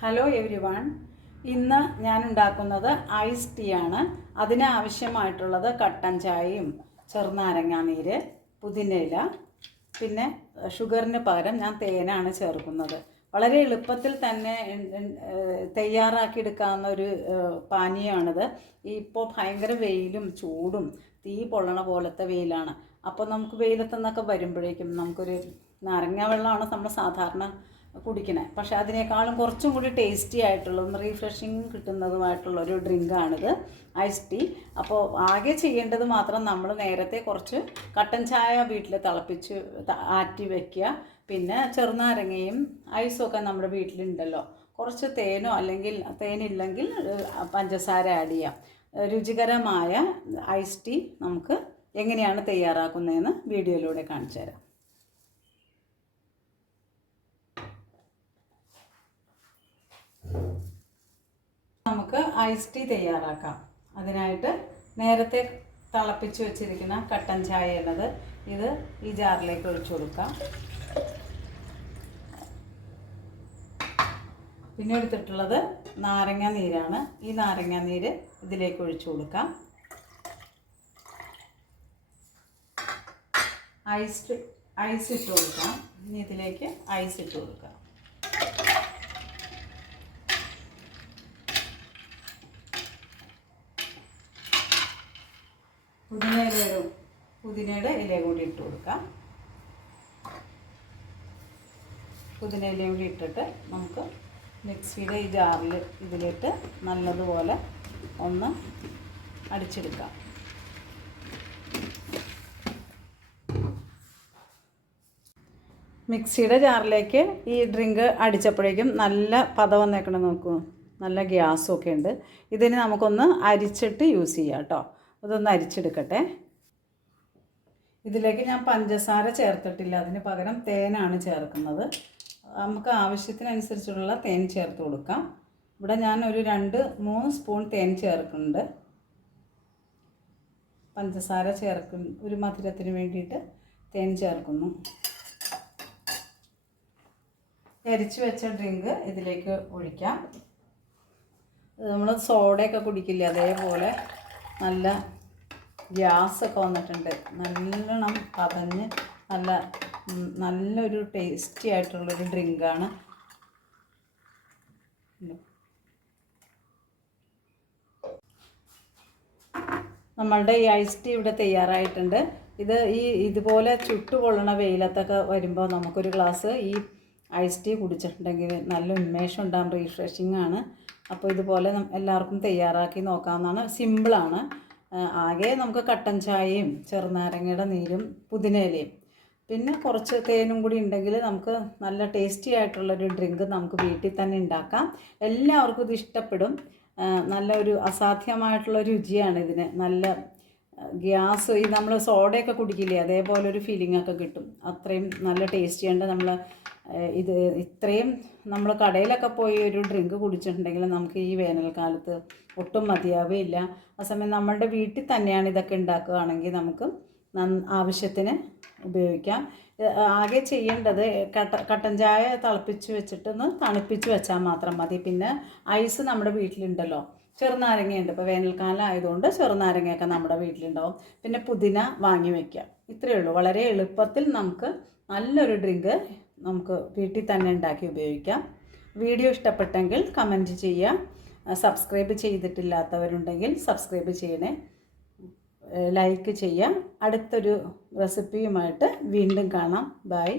Hello every one. ഇന്ന് ഞാൻ ഉണ്ടാക്കുന്നത് ഐസ് ടീ ആണ്. അതിനാവശ്യമായിട്ടുള്ളത് കട്ടൻ ചായയും ചെറുനാരങ്ങാ നീര്, പുതിനയില, പിന്നെ ഷുഗറിന് പകരം ഞാൻ തേനാണ് ചേർക്കുന്നത്. വളരെ എളുപ്പത്തിൽ തന്നെ തയ്യാറാക്കിയെടുക്കാവുന്ന ഒരു പാനീയമാണിത്. ഇപ്പോൾ ഭയങ്കര വെയിലും ചൂടും തീ പൊള്ളണ പോലത്തെ വെയിലാണ്. അപ്പോൾ നമുക്ക് വെയിലത്തുനിന്നൊക്കെ വരുമ്പോഴേക്കും നമുക്കൊരു നാരങ്ങ വെള്ളമാണ് നമ്മൾ സാധാരണ കുടിക്കണേ, പക്ഷേ അതിനേക്കാളും കുറച്ചും കൂടി ടേസ്റ്റി ആയിട്ടുള്ളതും റീഫ്രഷിങ് കിട്ടുന്നതുമായിട്ടുള്ളൊരു ഡ്രിങ്കാണിത്, ഐസ് ടീ. അപ്പോൾ ആകെ ചെയ്യേണ്ടത് മാത്രം നമ്മൾ നേരത്തെ കുറച്ച് കട്ടൻ ചായ വീട്ടിൽ തിളപ്പിച്ച് ആറ്റി വയ്ക്കുക. പിന്നെ ചെറുനാരങ്ങയും ഐസും നമ്മുടെ വീട്ടിലുണ്ടല്ലോ. കുറച്ച് തേനോ അല്ലെങ്കിൽ തേനില്ലെങ്കിൽ പഞ്ചസാര ആഡ് ചെയ്യാം. രുചികരമായ ഐസ് ടീ നമുക്ക് എങ്ങനെയാണ് തയ്യാറാക്കുന്നതെന്ന് വീഡിയോയിലൂടെ കാണിച്ചു തരാം. നമുക്ക് ഐസ് ടീ തയ്യാറാക്കാം. അതിനായിട്ട് നേരത്തെ തിളപ്പിച്ച് വെച്ചിരിക്കുന്ന കട്ടൻ ചായ ഉള്ളത് ഇത് ഈ ജാറിലേക്ക് ഒഴിച്ചു കൊടുക്കാം. പിന്നെ എടുത്തിട്ടുള്ളത് നാരങ്ങ നീരാണ്. ഈ നാരങ്ങ നീര് ഇതിലേക്ക് ഒഴിച്ചു കൊടുക്കാം. ഐസ് ഇട്ട് കൊടുക്കാം. ഇനി ഇതിലേക്ക് ഐസ് ഇട്ട് കൊടുക്കാം. പുതിനയുടെ ഇല കൂടി ഇട്ട് കൊടുക്കാം. പുതിന ഇലയും കൂടി ഇട്ടിട്ട് നമുക്ക് മിക്സിയുടെ ഈ ജാറിൽ ഇതിലിട്ട് നല്ലതുപോലെ ഒന്ന് അടിച്ചെടുക്കാം. മിക്സിയുടെ ജാറിലേക്ക് ഈ ഡ്രിങ്ക് അടിച്ചപ്പോഴേക്കും നല്ല പത വന്നേക്കണം. നോക്കൂ, നല്ല ഗ്യാസൊക്കെ ഉണ്ട്. ഇതിന് നമുക്കൊന്ന് അരിച്ചിട്ട് യൂസ് ചെയ്യാം കേട്ടോ. അതൊന്ന് അരിച്ചെടുക്കട്ടെ. ഇതിലേക്ക് ഞാൻ പഞ്ചസാര ചേർത്തിട്ടില്ല, അതിന് പകരം തേനാണ് ചേർക്കുന്നത്. നമുക്ക് ആവശ്യത്തിനനുസരിച്ചുള്ള തേൻ ചേർത്ത് കൊടുക്കാം. ഇവിടെ ഞാൻ ഒരു 2-3 സ്പൂൺ തേൻ ചേർക്കുന്നുണ്ട്. പഞ്ചസാര ചേർക്കുന്നു, ഒരു മധുരത്തിന് വേണ്ടിയിട്ട് തേൻ ചേർക്കുന്നു. അരിച്ച് വെച്ച ഡ്രിങ്ക് ഇതിലേക്ക് ഒഴിക്കാം. നമ്മൾ സോഡയൊക്കെ കുടിക്കില്ലേ, അതേപോലെ നല്ല ഗ്യാസൊക്കെ വന്നിട്ടുണ്ട്. നല്ലോണം പതഞ്ഞ് നല്ലൊരു ടേസ്റ്റി ആയിട്ടുള്ളൊരു ഡ്രിങ്കാണ്. നമ്മളുടെ ഈ ഐസ് ടീ ഇവിടെ തയ്യാറായിട്ടുണ്ട്. ഇതുപോലെ ചുട്ടുപൊള്ളണ വെയിലത്തൊക്കെ വരുമ്പോൾ നമുക്കൊരു ഗ്ലാസ് ഈ ഐസ് ടീ കുടിച്ചിട്ടുണ്ടെങ്കിൽ നല്ല ഉന്മേഷം ഉണ്ടാകും, റീഫ്രഷിംഗ് ആണ്. അപ്പോൾ ഇതുപോലെ എല്ലാവർക്കും തയ്യാറാക്കി നോക്കാവുന്നതാണ്. സിമ്പിളാണ്. ആകെ നമുക്ക് കട്ടൻ ചായയും ചെറുനാരങ്ങയുടെ നീരും പുതിനയിലയും പിന്നെ കുറച്ച് തേനും കൂടി ഉണ്ടെങ്കിൽ നമുക്ക് നല്ല ടേസ്റ്റി ആയിട്ടുള്ളൊരു ഡ്രിങ്ക് നമുക്ക് വീട്ടിൽ തന്നെ ഉണ്ടാക്കാം. എല്ലാവർക്കും ഇത് ഇഷ്ടപ്പെടും. നല്ലൊരു അസാധ്യമായിട്ടുള്ള രുചിയാണ് ഇതിന്. നല്ല ഗ്യാസ്, ഈ നമ്മൾ സോഡയൊക്കെ കുടിക്കില്ലേ, അതേപോലെ ഒരു ഫീലിംഗ് ഒക്കെ കിട്ടും. അത്രയും നല്ല ടേസ്റ്റിയുണ്ട്. ഇത്രയും നമ്മൾ കടയിലൊക്കെ പോയി ഒരു ഡ്രിങ്ക് കുടിച്ചിട്ടുണ്ടെങ്കിൽ നമുക്ക് ഈ വേനൽക്കാലത്ത് ഒട്ടും മതിയാവുകയില്ല. ആ സമയം നമ്മളുടെ വീട്ടിൽ തന്നെയാണ് ഇതൊക്കെ ഉണ്ടാക്കുകയാണെങ്കിൽ നമുക്ക് ആവശ്യത്തിന് ഉപയോഗിക്കാം. ആകെ ചെയ്യേണ്ടത് കട്ടൻ ചായ തിളപ്പിച്ച് വെച്ചിട്ടൊന്ന് തണുപ്പിച്ച് വെച്ചാൽ മാത്രം മതി. പിന്നെ ഐസ് നമ്മുടെ വീട്ടിലുണ്ടല്ലോ, ചെറുനാരങ്ങയുണ്ട്. ഇപ്പോൾ വേനൽക്കാലം ആയതുകൊണ്ട് ചെറുനാരങ്ങയൊക്കെ നമ്മുടെ വീട്ടിലുണ്ടാവും. പിന്നെ പുതിന വാങ്ങി വയ്ക്കാം. ഇത്രയേ ഉള്ളൂ. വളരെ എളുപ്പത്തിൽ നമുക്ക് നല്ലൊരു ഡ്രിങ്ക് നമുക്ക് വീട്ടിൽ തന്നെ ഉണ്ടാക്കി ഉപയോഗിക്കാം. വീഡിയോ ഇഷ്ടപ്പെട്ടെങ്കിൽ കമൻറ്റ് ചെയ്യുക. സബ്സ്ക്രൈബ് ചെയ്തിട്ടില്ലാത്തവരുണ്ടെങ്കിൽ സബ്സ്ക്രൈബ് ചെയ്യണേ, ലൈക്ക് ചെയ്യുക. അടുത്തൊരു റെസിപ്പിയുമായിട്ട് വീണ്ടും കാണാം. ബൈ.